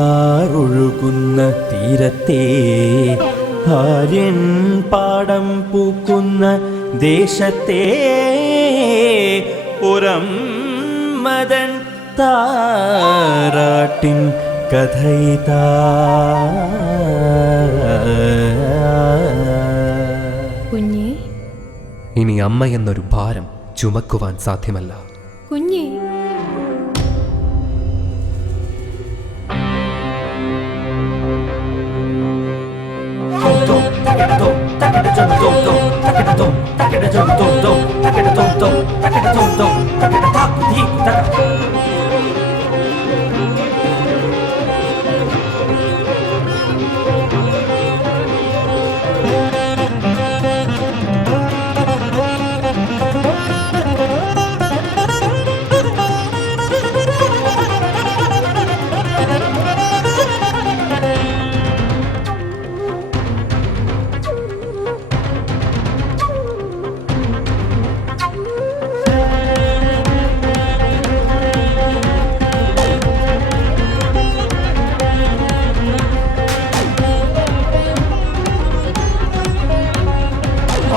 അമ്മയാറൊഴുകുന്ന തീരത്തെ ആര്യൻ പാടം പൂക്കുന്ന ദേശത്തെ പുറംമതൻ താരാട്ടിൻ കഥയിതാ. കുഞ്ഞേ, ഇനി അമ്മ എന്നൊരു ഭാരം ചുമക്കുവാൻ സാധ്യമല്ല. കുഞ്ഞേ,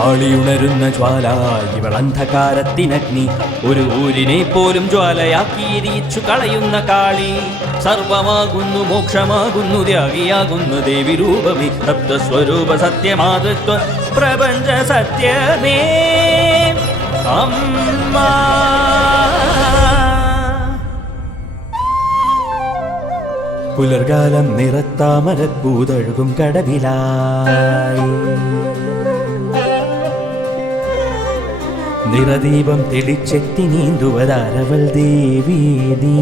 ആളിയുണരുന്ന ജ്വാല ഇവൾ അന്ധകാരത്തിനഗ്നി, ഒരു ഊരിനെ പോലും ജ്വാലയാക്കി എരിയിച്ചു കളയുന്ന കാളി. സർവമാകുന്നു മോക്ഷമാകുന്നു ത്യാഗിയാകുന്നു ദേവി രൂപമേ, സപ്തസ്വരൂപ സത്യമാതൃത്വ പ്രപഞ്ച സത്യമേ അമ്മ. പുലർകാലം നിറത്താമരപ്പൂതഴുകും കടവിലായി നിറദീപം തെളിച്ചെത്തി നീന്തുവതാരവൾ ദേവി നീ.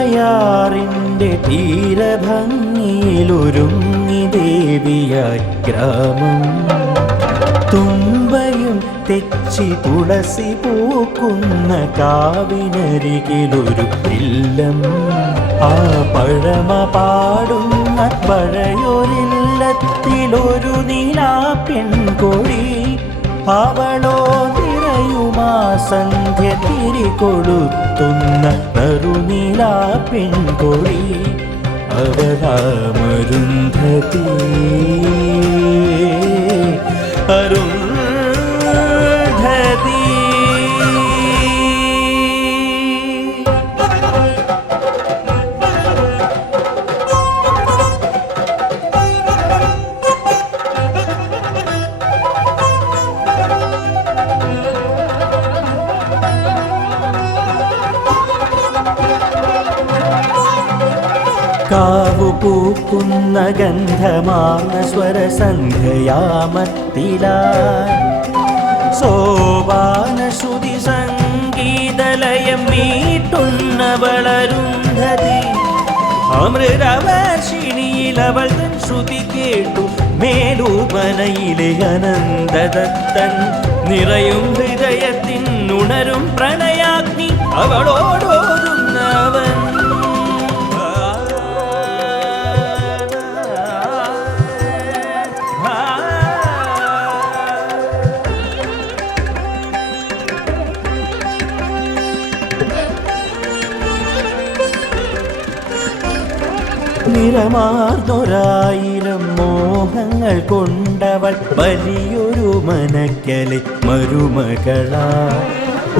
അമ്മയാറിൻ്റെ തീരഭംഗിയിലൊരുങ്ങി ദേവിയായി ഗ്രാമം. തുമ്പയും തെച്ചി തുളസി പൂക്കുന്ന കാവിനരികിലൊരു ഇല്ലം. ആ പഴമ പാടുന്ന പഴയൊരില്ലത്തിലൊരു നീലാ പെൺകൊടി. അവളോ നിറയുമാ സന്ധ്യ തിരികൊളുത്തുന്ന നറുനീലാ പെൺകൊടി. അവളാമരുന്ധതി അരുന്ധതി. കാവു പൂക്കുന്ന ഗന്ധമാർന്ന സ്വരസന്ധ്യയാമത്തിലായി സോപാനശ്രുതി സംഗീതലയം മീട്ടുന്നവളരുന്ധതി. അമൃതവർഷിണിയിലവൾ തൻ ശ്രുതി കേട്ടു മേലൂപനയിലെ അനന്തദത്തൻ. നിറയും ഹൃദയത്തിൻ ഉണരും പ്രണയാഗ്നി അവളോടോടുന്നവൻ. നിറമാർന്നൊരായിരം മോഹങ്ങൾ കൊണ്ടവൾ വലിയൊരു മനക്കലെ മരുമകളാ.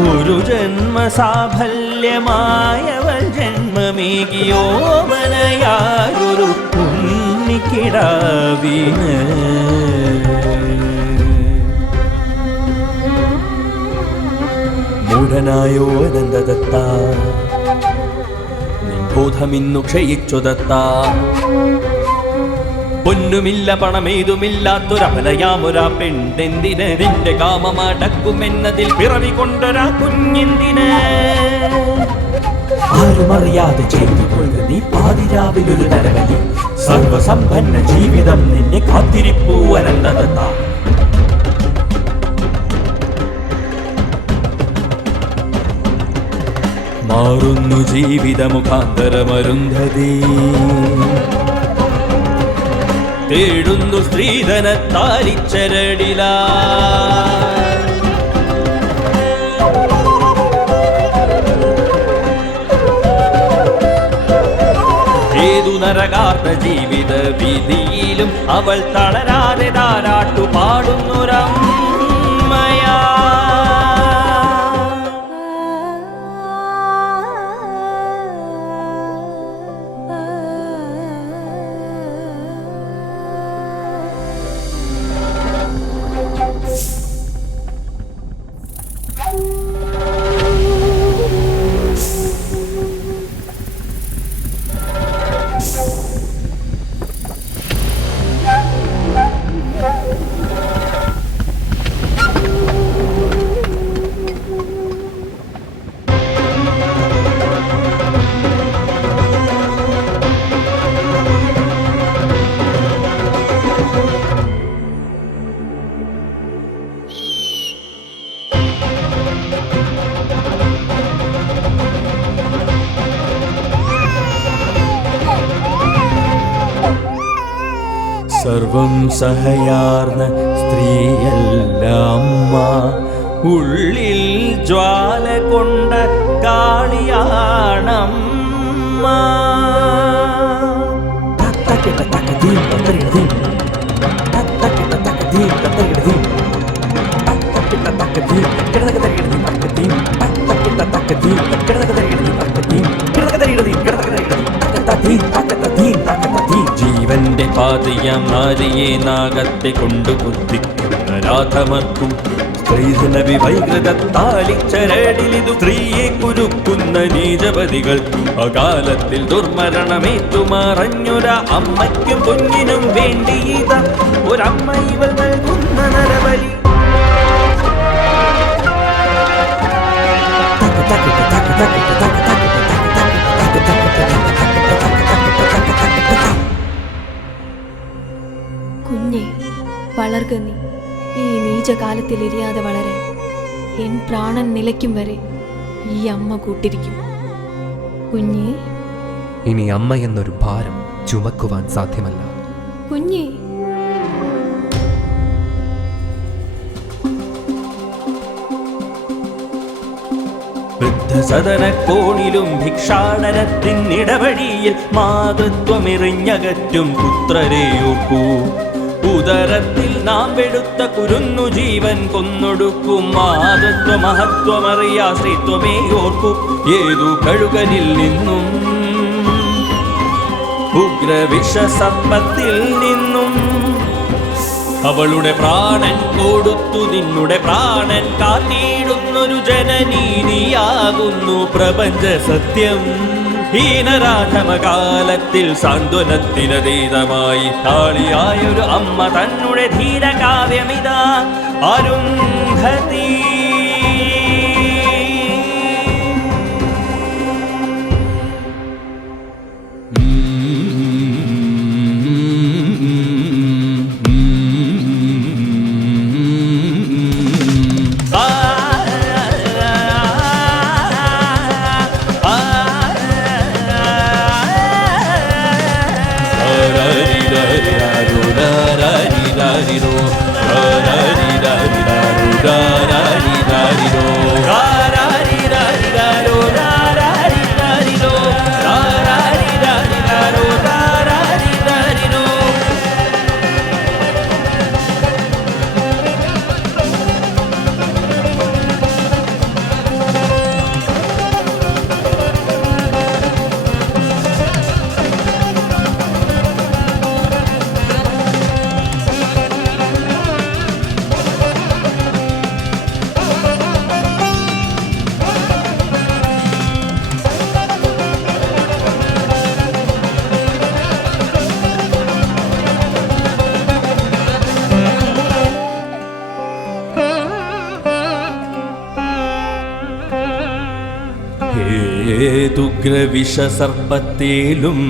ഒരു ജന്മസാഫല്യമായവൾ ജന്മമേകിയോമനയായൊരു ഉണ്ണിക്കിടാവിന്. മൂഢനായോ അനന്തദത്ത, ബോധമിന്നു ക്ഷയിച്ചു ദത്ത. പൊന്നുമില്ല പണമേതുമില്ലാത്തൊരപലയാമൊരാ പെണ്ണെന്തിന് നിന്റെ കാമമടക്കുമെന്നതിൽ പിറവി കൊണ്ടൊരാ കുഞ്ഞെന്തിന് ആരുമറിയാതെ ചെയ്തു കൊള്ളുക നീ പാതിരാവിലൊരു നരകലി സർവസമ്പന്ന ജീവിതം നിന്നെ കാത്തിരിപ്പൂ അനന്തദത്ത മാറുന്നു ജീവിതമുഖാന്തരമരുന്ധതി തേടുന്നു സ്ത്രീധനത്താലിച്ചരടില ഏതു നരകാത്ത ജീവിത വിധിയിലും അവൾ തളരാതെ താരാട്ടു പാടുന്നൊരമ്മയാ സർവം സഹയാർന്ന സ്ത്രീയല്ല അമ്മ ഉള്ളിൽ ജ്വാല കൊണ്ട കാളിയാണമ്മ ജീവന്റെ പാതയാം നാരിയെ നാഗത്തെ കൊണ്ടു കുത്തിക്കുന്ന രാധമർക്കും സ്ത്രീധന വിവൈകൃതത്താലിച്ചരടിലിതു സ്ത്രീയെ കുരുക്കുന്ന നീചപതികൾ അകാലത്തിൽ ദുർമരണമേറ്റുമറഞ്ഞൊര അമ്മയ്ക്കും കുഞ്ഞിനും വേണ്ടിയിത ഒരമ്മ ഇവൾ നൽകുന്ന നരബലി കുഞ്ഞെ വളർക നീ ഈ നീചകാലത്തിൽ എരിയാതെ വളരാൻ എൻ പ്രാണൻ നിലയ്ക്കും വരെ ഈ അമ്മ കൂട്ടിരിക്കും. കുഞ്ഞെ, ഇനി അമ്മ എന്നൊരു ഭാരം ചുമക്കുവാൻ സാധ്യമല്ല. കുഞ്ഞെ, വൃദ്ധസദനക്കോണിലും ഭിക്ഷാടനത്തിനിടവഴിയിൽ മാതൃത്വമെറിഞ്ഞകറ്റും പുത്രരെയോർക്കൂ. ഉദരത്തിൽ നാം വെടുത്ത കുരുന്നു ജീവൻ കൊന്നൊടുക്കും മാതൃത്വ മഹത്വമറിയാ ശ്രീത്വമേയോർക്കൂ. ഏതു കഴുകനിൽ നിന്നും ഉഗ്രവിഷസമ്പത്തിൽ നിന്നും അവളുടെ പ്രാണൻ കൊടുത്തു നിന്നുടെ പ്രാണൻ കാത്തിടുന്നൊരു ജനനീനിയാകുന്നു പ്രപഞ്ച സത്യം. ഹീനരാധമകാലത്തിൽ സാന്ത്വനത്തിനതീതമായി താളിയായൊരു അമ്മ തന്നെ ധീരകാവ്യമിതാ അരുന്ധതി. ഏതുഗ്രവിഷസർപ്പത്തേലും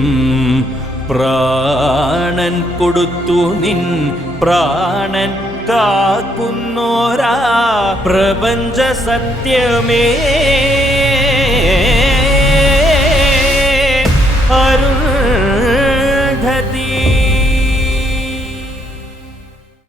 പ്രാണൻ കൊടുത്തു നിൻ പ്രാണൻ കാക്കുന്നോരാ പ്രപഞ്ച സത്യമേ